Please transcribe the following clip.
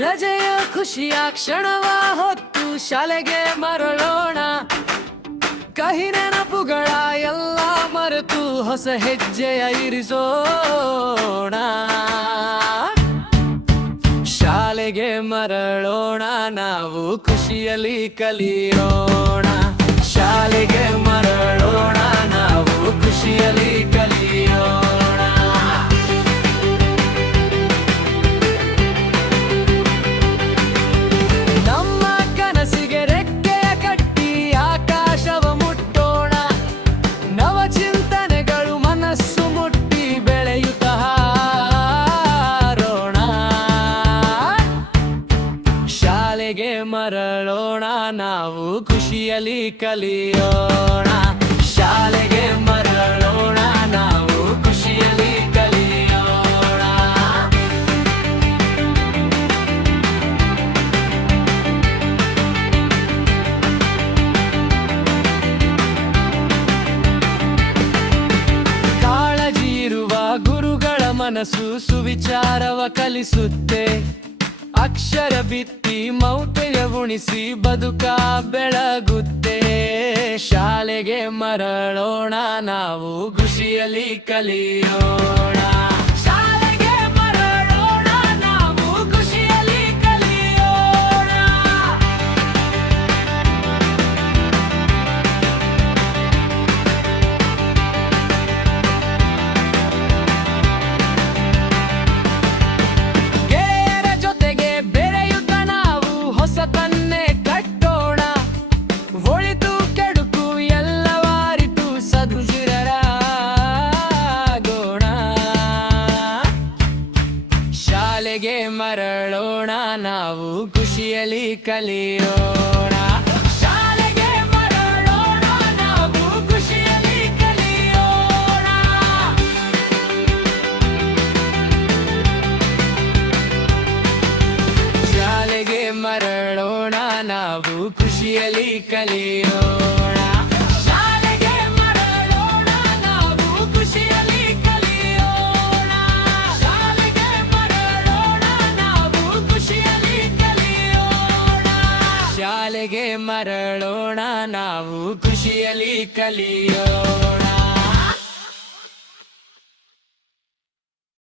ರಜೆಯ ಖುಷಿಯ ಕ್ಷಣವ ಹೊತ್ತು ಶಾಲೆಗೆ ಮರಳೋಣ. ಕಹಿ ನೆನಪುಗಳ ಎಲ್ಲ ಮರೆತು ಹೊಸ ಹೆಜ್ಜೆಯ ಇರಿಸೋಣ. ಶಾಲೆಗೆ ಮರಳೋಣ, ನಾವು ಖುಷಿಯಲ್ಲಿ ಕಲಿಯೋಣ. ಶಾಲೆಗೆ ಮರಳೋಣ, ನಾವು ಖುಷಿಯಲ್ಲಿ ಕಲಿಯೋಣ. ನಮ್ಮ ಕನಸಿಗೆ ರೆಕ್ಕೆಯ ಕಟ್ಟಿ ಆಕಾಶವ ಮುಟ್ಟೋಣ. ನವ ಚಿಂತನೆಗಳು ಮನಸ್ಸು ಮುಟ್ಟಿ ಬೆಳೆಯುತ್ತಾ ಹಾರೋಣ. ಶಾಲೆಗೆ ಮರಳೋಣ, ನಾವು ಖುಷಿಯಲ್ಲಿ ಕಲಿಯೋಣ. ಶಾಲೆಗೆ ಮರಳೋಣ, ನಾವು ಖುಷಿಯಲ್ಲಿ ಕಲಿಯೋಣ. ಕಾಳಜಿ ಇರುವ ಗುರುಗಳ ಮನಸ್ಸು ಸುವಿಚಾರವ ಕಲಿಸುತ್ತೆ. ಅಕ್ಷರ ಬಿತ್ತಿ ಮೌಲ್ಯ ಉಣಿಸಿ ಬದುಕ ಬೆಳಗುತ್ತೆ. ಶಾಲೆಗೆ ಮರಳೋಣ, ನಾವು ಖುಷಿಯಲ್ಲಿ ಕಲಿಯೋಣ. ಶಾಲೆಗೆ ಮರಳೋಣ, ನಾವು ಖುಷಿಯಲ್ಲಿ ಕಲಿಯೋಣ. ಗೆಳೆಯರ ಜೊತೆಗೆ ಬೆರೆಯುತ್ತ ನಾವು ಹೊಸತನ್ನೇ ಕಟ್ಟೋಣ. ಒಳಿತು ಕೆಡುಕು ಎಲ್ಲವಾರಿತು ಸದ್ಗುಣರಾಗೋಣ. ಶಾಲೆಗೆ ಮರಳೋಣ, ನಾವು ಖುಷಿಯಲ್ಲಿ ಕಲಿಯೋಣ. ಶಾಲೆಗೆ ಮರಳೋಣ, ನಾವು ಖುಷಿಯಲ್ಲಿ ಕಲಿಯೋಣ. ಶಾಲೆಗೆ ಮರಳೋಣ, ನಾವು ಖುಷಿಯಲ್ಲಿ ಕಲಿಯೋಣ. ಶಾಲೆಗೆ ಮರಳೋಣ, ನಾವು ಖುಷಿಯಲ್ಲಿ ಕಲಿಯೋಣ. ಶಾಲೆಗೆ ಮರಳೋಣ, ನಾವು ಖುಷಿಯಲ್ಲಿ ಕಲಿಯೋಣ. ಶಾಲೆಗೆ ಮರಳೋಣ, ನಾವು ಖುಷಿಯಲ್ಲಿ ಕಲಿಯೋಣ.